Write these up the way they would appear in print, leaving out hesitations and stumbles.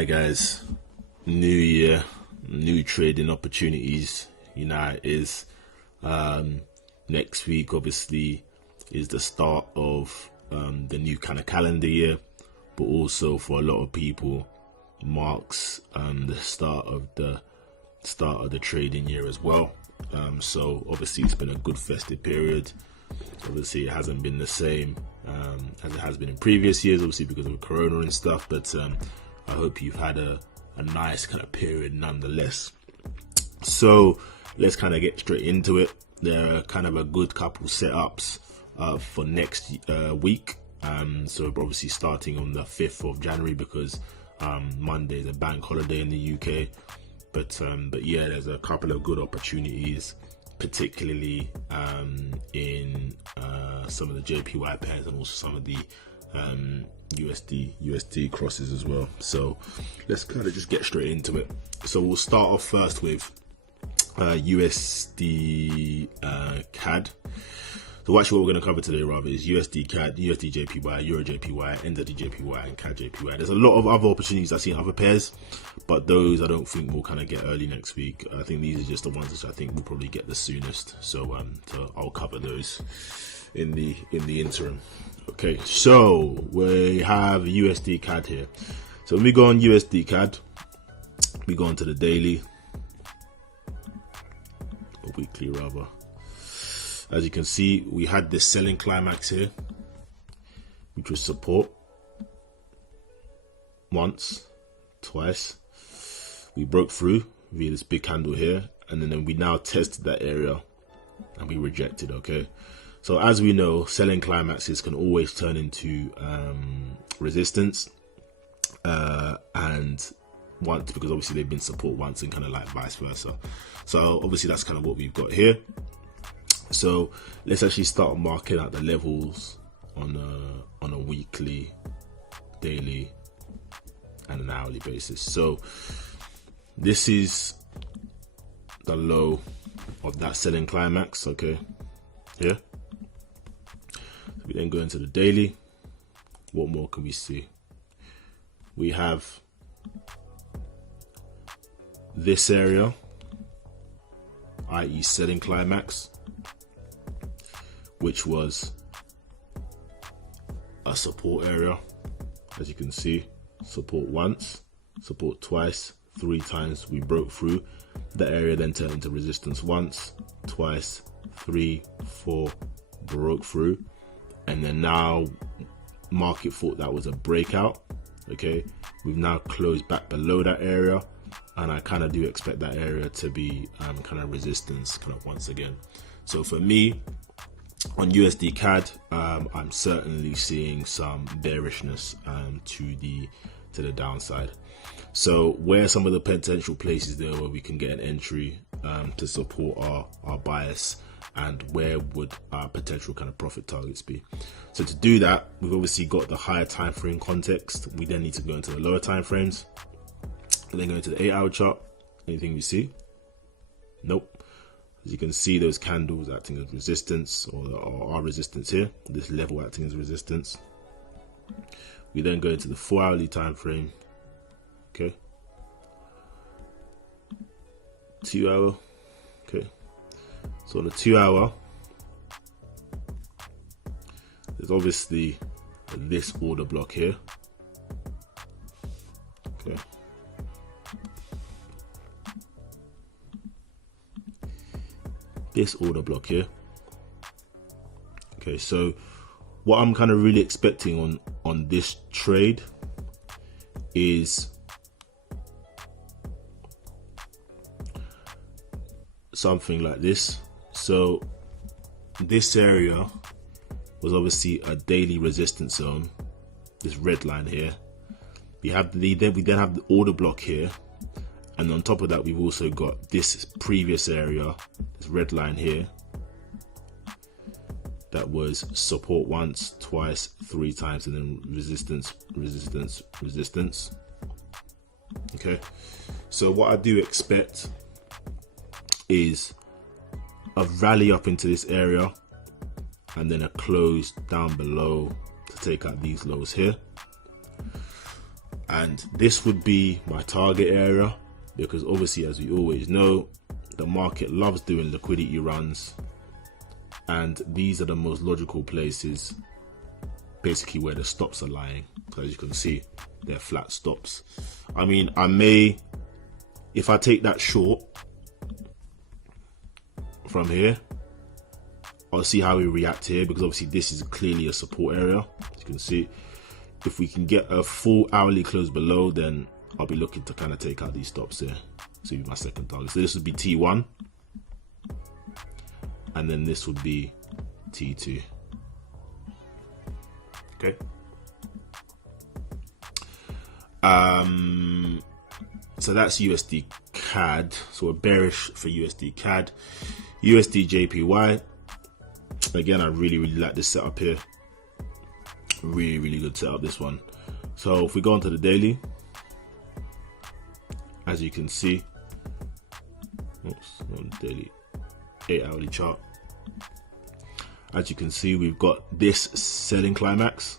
Hi guys, new year, new trading opportunities. You know how it is. Next week obviously is the start of the new kind of calendar year, but also for a lot of people marks the start of the trading year as well. So obviously it's been a good festive period. Obviously it hasn't been the same as it has been in previous years, obviously because of Corona and stuff, but I hope you've had a nice kind of period nonetheless. So let's kind of get straight into it. There are kind of a good couple setups for next week. So obviously starting on the 5th of January because Monday is a bank holiday in the UK. But yeah, there's a couple of good opportunities, particularly in some of the JPY pairs and also some of the USD crosses as well. So let's kind of just get straight into it. So we'll start off first with USDCAD. So actually what we're going to cover today rather is USDCAD, USDJPY, EURJPY, NZDJPY and Cadjpy. There's a lot of other opportunities I see in other pairs, but those I don't think we'll kind of get early next week. I think these are just the ones that I think we'll probably get the soonest. So I'll cover those in the interim. Okay, so we have USDCAD here. So when we go on USDCAD, we go onto the daily or weekly rather. As you can see, we had this selling climax here, which was support once, twice. We broke through via this big candle here, and then we now tested that area and we rejected. Okay, so as we know, selling climaxes can always turn into resistance, and once, because obviously they've been support once and kind of like vice versa. So obviously that's kind of what we've got here. So let's actually start marking out the levels on a weekly, daily and an hourly basis. So this is the low of that selling climax, okay, here. So we then go into the daily. What more can we see? We have this area, i.e. selling climax, which was a support area. As you can see, support once, support twice, 3 times we broke through. The area then turned into resistance once, twice, 3, 4, broke through. And then now market thought that was a breakout. Okay, we've now closed back below that area, and I kind of do expect that area to be kind of resistance kind of once again. So for me, on USDCAD, I'm certainly seeing some bearishness to the downside. So where are some of the potential places there where we can get an entry to support our bias, and where would our potential kind of profit targets be? So to do that, we've obviously got the higher time frame context. We then need to go into the lower time frames, and then go into the 8-hour chart. Anything we see? Nope. As you can see, those candles acting as resistance, or our resistance here, this level acting as resistance. We then go into the 4-hourly time frame. Okay, 2-hour. Okay, so on the 2-hour, there's obviously this order block here. Okay, this order block here. Okay, so what I'm kind of really expecting on this trade is something like this. So this area was obviously a daily resistance zone, this red line here. We then have the order block here, and on top of that we've also got this previous area, this red line here, that was support once, twice, 3 times, and then resistance, resistance, resistance. Okay, so what I do expect is a rally up into this area and then a close down below to take out these lows here. And this would be my target area, because obviously, as we always know, the market loves doing liquidity runs, and these are the most logical places basically where the stops are lying. So as you can see, they're flat stops. I mean, I may, if I take that short from here, I'll see how we react here, because obviously this is clearly a support area. As you can see, if we can get a full hourly close below, then I'll be looking to kind of take out these stops here. So my second target. So this would be T1, and then this would be T2. Okay. So that's USDCAD. So we're bearish for USDCAD. USDJPY. Again, I really like this setup here. Really good setup, this one. So if we go onto the daily, as you can see, oops, not the daily, 8 hourly chart. As you can see, we've got this selling climax,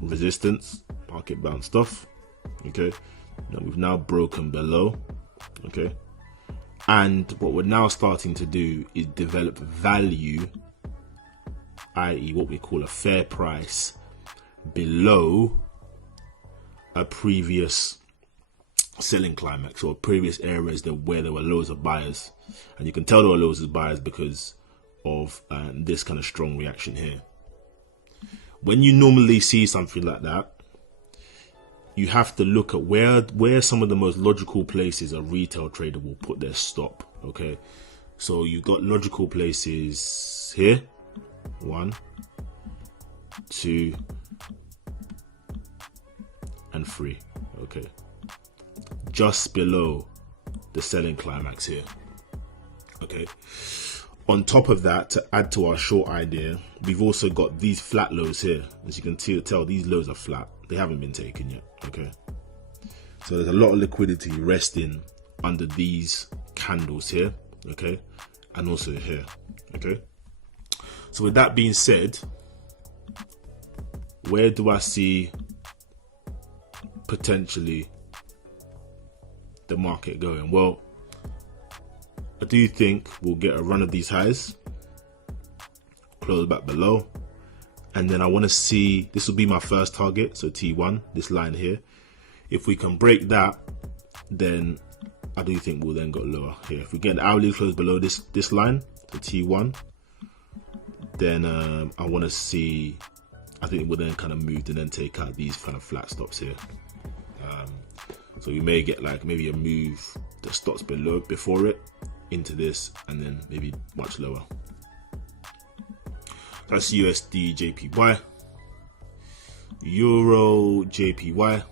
resistance, market bounced off. Okay, now we've now broken below. Okay, and what we're now starting to do is develop value, i.e. what we call a fair price, below a previous selling climax, or previous areas where there were loads of buyers. And you can tell there were loads of buyers because of this kind of strong reaction here. When you normally see something like that, you have to look at where some of the most logical places a retail trader will put their stop. Okay, so you've got logical places here, 1, 2, and 3. Okay, just below the selling climax here. Okay, on top of that, to add to our short idea, we've also got these flat lows here. As you can tell, these lows are flat. They haven't been taken yet. Okay, so there's a lot of liquidity resting under these candles here. Okay, and also here. Okay, so with that being said, where do I see potentially the market going? Well, I do think we'll get a run of these highs, close back below, and then I want to see, this will be my first target, so T1, this line here. If we can break that, then I do think we'll then go lower here. If we get an hourly close below this line, so T1, then I want to see, I think we'll then kind of move and then take out these kind of flat stops here. So we may get like maybe a move that stops below before it into this, and then maybe much lower. That's USDJPY. EURJPY.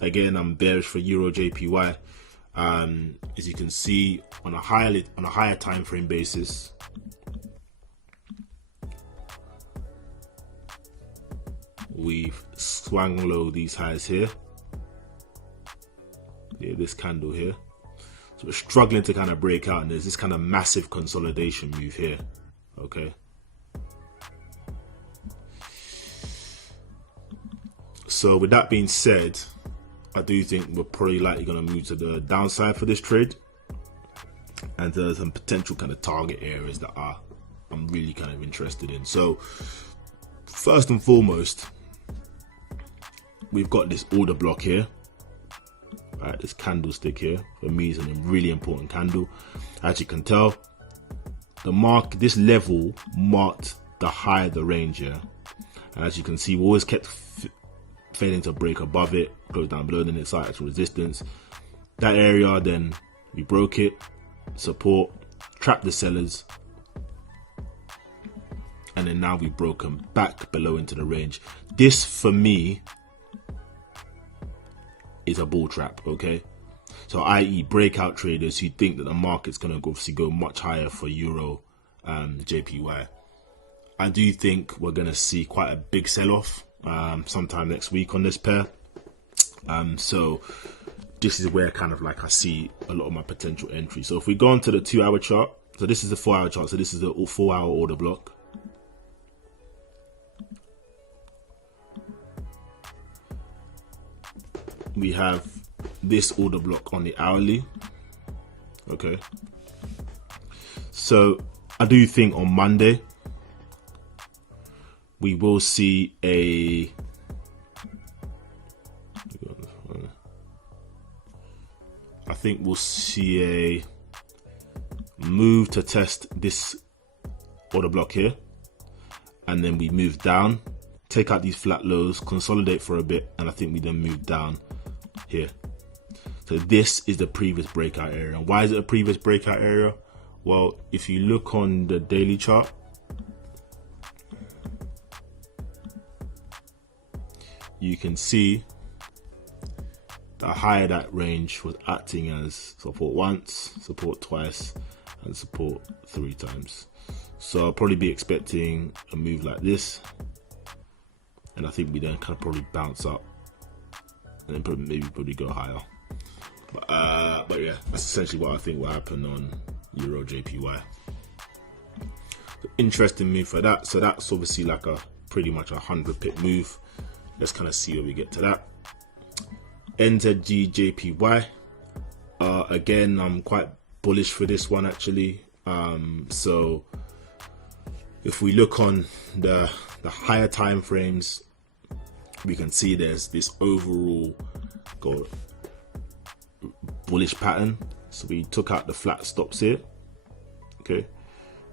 Again, I'm bearish for EURJPY. As you can see, on a higher time frame basis, we've swung low these highs here. Yeah, this candle here. So we're struggling to kind of break out, and there's this kind of massive consolidation move here. Okay. So with that being said, I do think we're probably likely going to move to the downside for this trade, and there's some potential kind of target areas that I'm really kind of interested in. So first and foremost, we've got this order block here. Right, this candlestick here for me is a really important candle. As you can tell, this level marked the high of the range here, and as you can see, we always kept failing to break above it, close down below, then it's actual resistance. That area, then we broke it, support, trapped the sellers, and then now we've broken back below into the range. This for me is a bull trap. Okay, so i.e. breakout traders who think that the market's going to obviously go much higher for Euro JPY. I do think we're going to see quite a big sell-off sometime next week on this pair. So this is where kind of like I see a lot of my potential entry. So if we go on to the 2-hour chart, so this is the 4-hour chart, so this is the 4-hour order block. we have this order block on the hourly. Okay, so I do think on Monday we will see a we'll see a move to test this order block here, and then we move down, take out these flat lows, consolidate for a bit, and I think we then move down here. So this is the previous breakout area. And why is it a previous breakout area? Well, if you look on the daily chart, you can see the higher that range was acting as support once, support twice, and support 3 times. So I'll probably be expecting a move like this, and I think we then kind of probably bounce up and then probably go higher. But yeah, that's essentially what I think will happen on EURJPY. So interesting move for that. So that's obviously like a pretty much 100 pip move. Let's kind of see where we get to that. NZDJPY, again, I'm quite bullish for this one actually. So if we look on the higher time frames, we can see there's this overall bullish pattern. So we took out the flat stops here. Okay,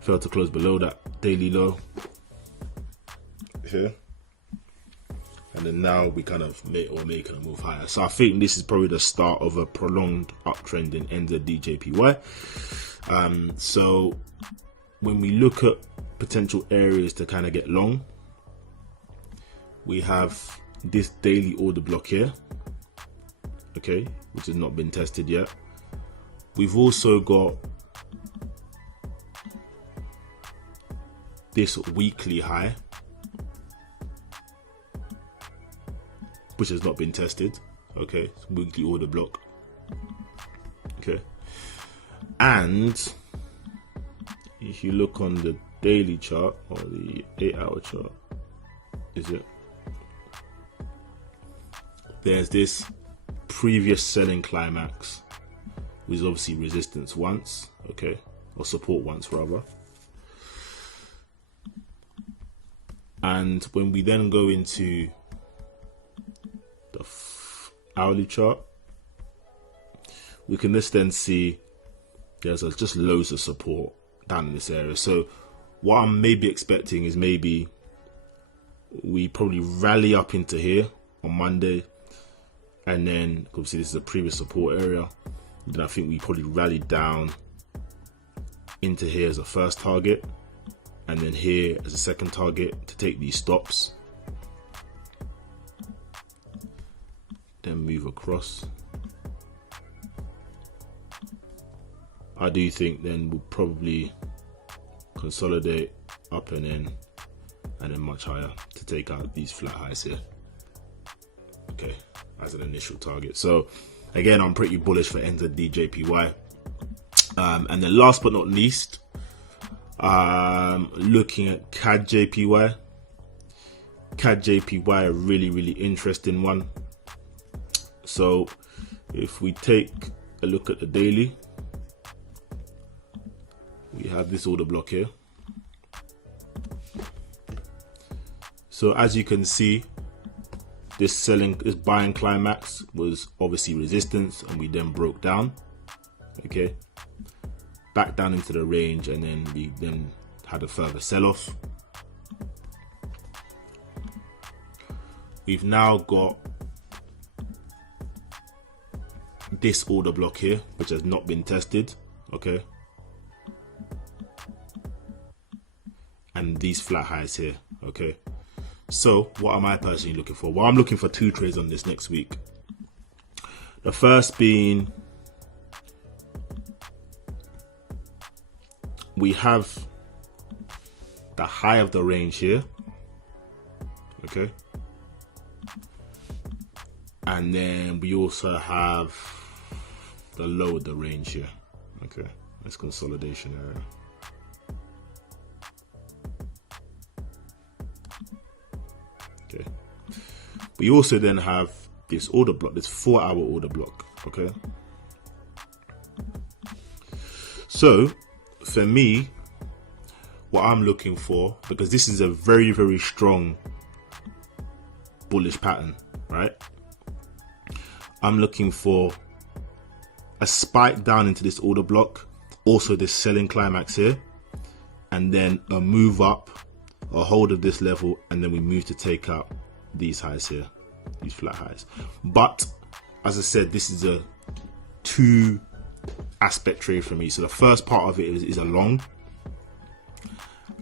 fell to close below that daily low here. And then now we kind of making a move higher. So I think this is probably the start of a prolonged uptrend in NZDJPY. So when we look at potential areas to kind of get long, we have this daily order block here, okay, which has not been tested yet. We've also got this weekly high, which has not been tested. Okay, weekly order block. Okay, and if you look on the daily chart or the 8-hour chart, there's this previous selling climax, which is obviously resistance once, okay, or support once rather. And when we then go into the hourly chart, we can just then see there's just loads of support down in this area. So what I'm maybe expecting is maybe we probably rally up into here on Monday, and then obviously this is a previous support area. Then I think we probably rally down into here as a first target, and then here as a second target to take these stops, then move across. I do think then we'll probably consolidate up and then much higher to take out these flat highs here, okay, as an initial target. So again, I'm pretty bullish for NZDJPY. And then last but not least, looking at Cadjpy. Cadjpy, a really interesting one. So if we take a look at the daily, we have this order block here. So as you can see, this buying climax was obviously resistance, and we then broke down, okay, back down into the range, and then we then had a further sell-off. We've now got this order block here, which has not been tested, okay, and these flat highs here, okay. So what am I personally looking for? Well, I'm looking for 2 trades on this next week. The first being, we have the high of the range here, okay, and then we also have the low of the range here, okay. That's consolidation area. Okay. We also then have this order block, this 4-hour order block. Okay, so for me, what I'm looking for, because this is a very, very strong bullish pattern, right? I'm looking for a spike down into this order block, also this selling climax here, and then a move up, a hold of this level, and then we move to take out these highs here, these flat highs. But as I said, this is a 2 aspect trade for me. So the first part of it is a long,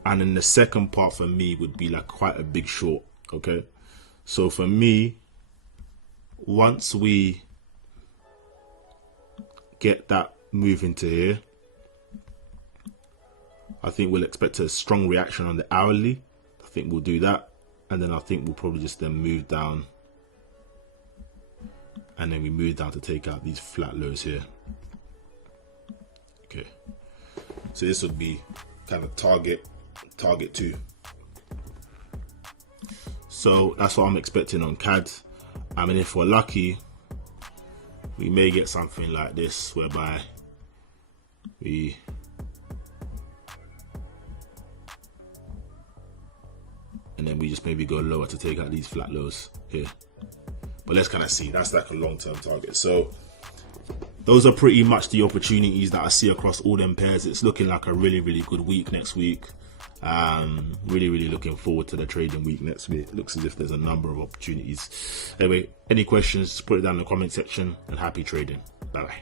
and then the second part for me would be like quite a big short. Okay, so for me, once we get that move into here, I think we'll expect a strong reaction on the hourly. I think we'll do that, and then I think we'll probably just then move down, and then we move down to take out these flat lows here. Okay, so this would be kind of target 2. So that's what I'm expecting on CAD. I mean, if we're lucky, we may get something like this, whereby we and then we just maybe go lower to take out these flat lows here. But let's kind of see. That's like a long-term target. So those are pretty much the opportunities that I see across all them pairs. It's looking like a really, really good week next week. Really, really looking forward to the trading week next week. It looks as if there's a number of opportunities. Anyway, any questions, put it down in the comment section, and happy trading. Bye bye.